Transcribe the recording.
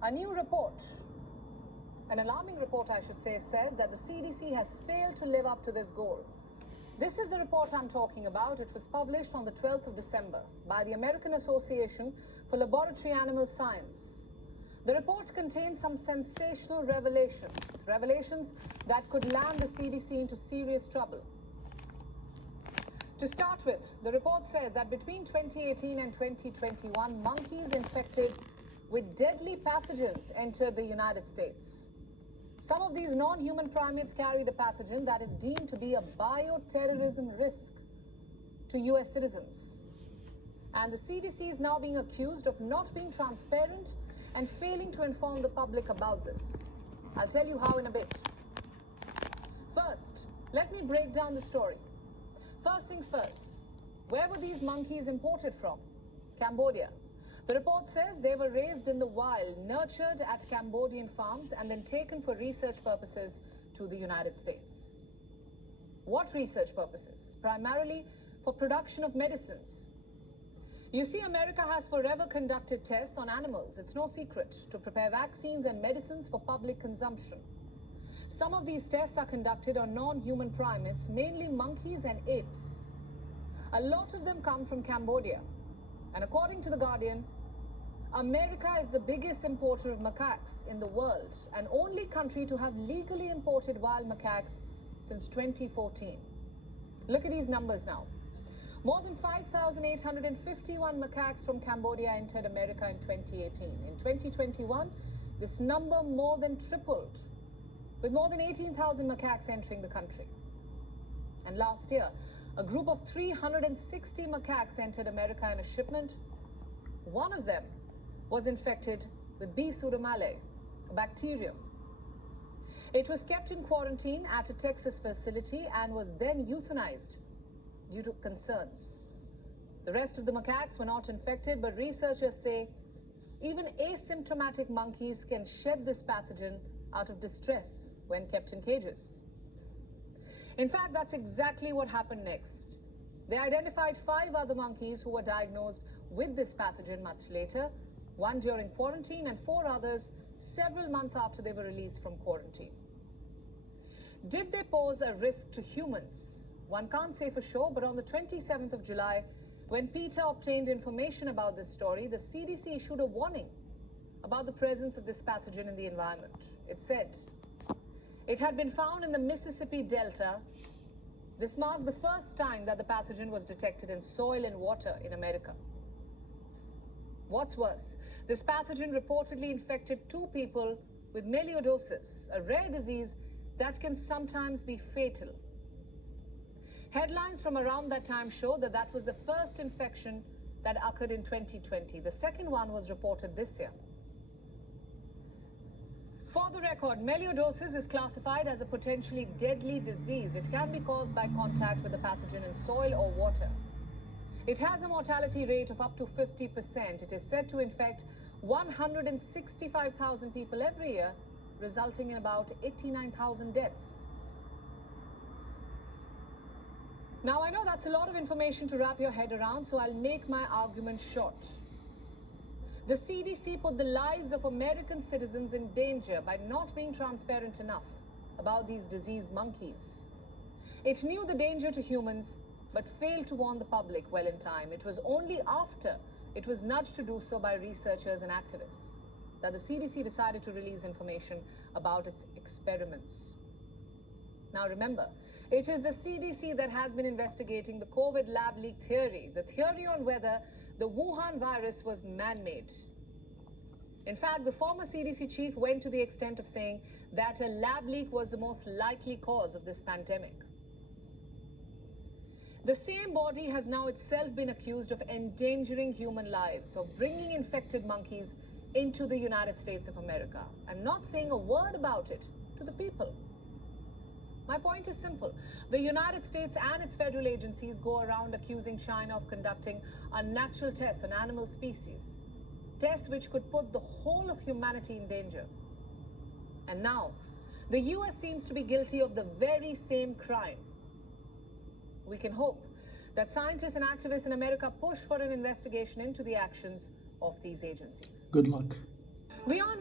A new report, an alarming report I should say, says that the CDC has failed to live up to this goal. This is the report I'm talking about. It was published on the 12th of December by the American Association for Laboratory Animal Science. The report contains some sensational revelations that could land the CDC into serious trouble. To start with, the report says that between 2018 and 2021, monkeys infected with deadly pathogens entered the United States. Some of these non-human primates carried a pathogen that is deemed to be a bioterrorism risk to US citizens. And the CDC is now being accused of not being transparent and failing to inform the public about this. I'll tell you how in a bit. First, let me break down the story. First things first, where were these monkeys imported from? Cambodia. The report says they were raised in the wild, nurtured at Cambodian farms, and then taken for research purposes to the United States. What research purposes? Primarily for production of medicines. You see, America has forever conducted tests on animals, it's no secret, to prepare vaccines and medicines for public consumption. Some of these tests are conducted on non-human primates, mainly monkeys and apes. A lot of them come from Cambodia. And according to The Guardian, America is the biggest importer of macaques in the world and only country to have legally imported wild macaques since 2014. Look at these numbers now. More than 5,851 macaques from Cambodia entered America in 2018. In 2021, this number more than tripled, with more than 18,000 macaques entering the country. And last year, a group of 360 macaques entered America in a shipment. One of them was infected with B. pseudomallei, a bacterium. It was kept in quarantine at a Texas facility and was then euthanized due to concerns. The rest of the macaques were not infected, but researchers say even asymptomatic monkeys can shed this pathogen out of distress when kept in cages. In fact, that's exactly what happened next. They identified 5 other monkeys who were diagnosed with this pathogen much later, 1 during quarantine and 4 others several months after they were released from quarantine. Did they pose a risk to humans? One can't say for sure, but on the 27th of July, when PETA obtained information about this story, the CDC issued a warning about the presence of this pathogen in the environment. It said it had been found in the Mississippi Delta. This marked the first time that the pathogen was detected in soil and water in America. What's worse, this pathogen reportedly infected 2 people with melioidosis, a rare disease that can sometimes be fatal. Headlines from around that time show that that was the first infection that occurred in 2020. The second one was reported this year. For the record, melioidosis is classified as a potentially deadly disease. It can be caused by contact with the pathogen in soil or water. It has a mortality rate of up to 50%. It is said to infect 165,000 people every year, resulting in about 89,000 deaths. Now, I know that's a lot of information to wrap your head around, so I'll make my argument short. The CDC put the lives of American citizens in danger by not being transparent enough about these diseased monkeys. It knew the danger to humans, but failed to warn the public well in time. It was only after it was nudged to do so by researchers and activists that the CDC decided to release information about its experiments. Now remember, it is the CDC that has been investigating the COVID lab leak theory, the theory on whether the Wuhan virus was man-made. In fact, the former CDC chief went to the extent of saying that a lab leak was the most likely cause of this pandemic. The same body has now itself been accused of endangering human lives, of bringing infected monkeys into the United States of America and not saying a word about it to the people. My point is simple. The United States and its federal agencies go around accusing China of conducting unnatural tests on animal species, tests which could put the whole of humanity in danger. And now, the US seems to be guilty of the very same crime. We can hope that scientists and activists in America push for an investigation into the actions of these agencies. Good luck. Beyond